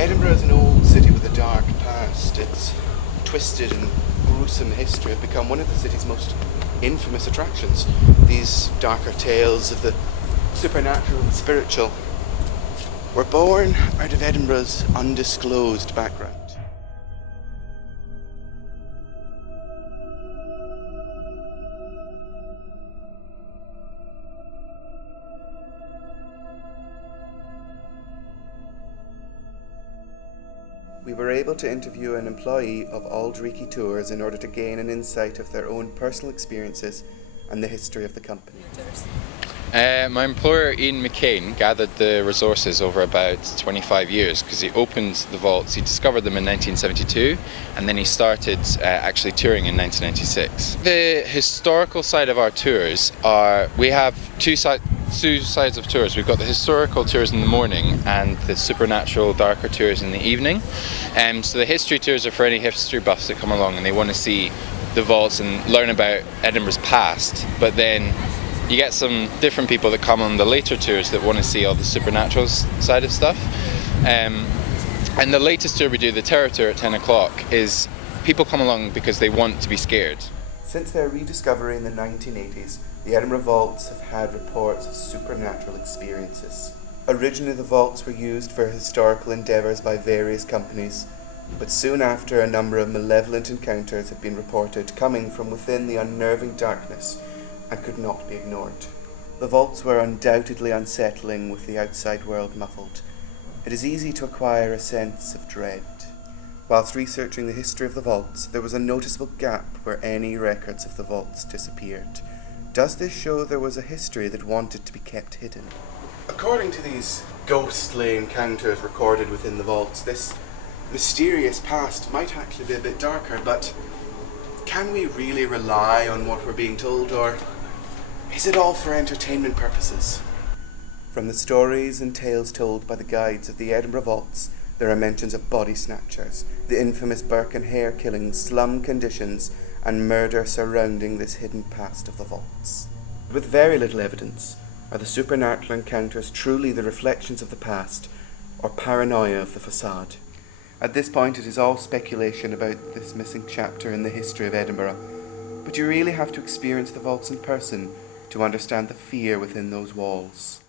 Edinburgh is an old city with a dark past. Its twisted and gruesome history have become one of the city's most infamous attractions. These darker tales of the supernatural and spiritual were born out of Edinburgh's undisclosed background. We were able to interview an employee of Aldreaky Tours in order to gain an insight of their own personal experiences and the history of the company. My employer Ian McCain gathered the resources over about 25 years because he opened the vaults. He discovered them in 1972 and then he started actually touring in 1996. The historical side of our tours we have two sides of tours. We've got the historical tours in the morning and the supernatural darker tours in the evening. So the history tours are for any history buffs that come along and they want to see the vaults and learn about Edinburgh's past, but then you get some different people that come on the later tours that want to see all the supernatural side of stuff. And the latest tour we do, the Terror Tour at 10 o'clock, is people come along because they want to be scared. Since their rediscovery in the 1980s, the Edinburgh vaults have had reports of supernatural experiences. Originally the vaults were used for historical endeavours by various companies, but soon after a number of malevolent encounters have been reported coming from within the unnerving darkness and could not be ignored. The vaults were undoubtedly unsettling with the outside world muffled. It is easy to acquire a sense of dread. Whilst researching the history of the vaults, there was a noticeable gap where any records of the vaults disappeared. Does this show there was a history that wanted to be kept hidden? According to these ghostly encounters recorded within the vaults, this mysterious past might actually be a bit darker, but can we really rely on what we're being told, or is it all for entertainment purposes? From the stories and tales told by the guides of the Edinburgh vaults, there are mentions of body snatchers, the infamous Burke and Hare killings, slum conditions, and murder surrounding this hidden past of the vaults. With very little evidence, are the supernatural encounters truly the reflections of the past, or paranoia of the facade? At this point it is all speculation about this missing chapter in the history of Edinburgh, but you really have to experience the vaults in person to understand the fear within those walls.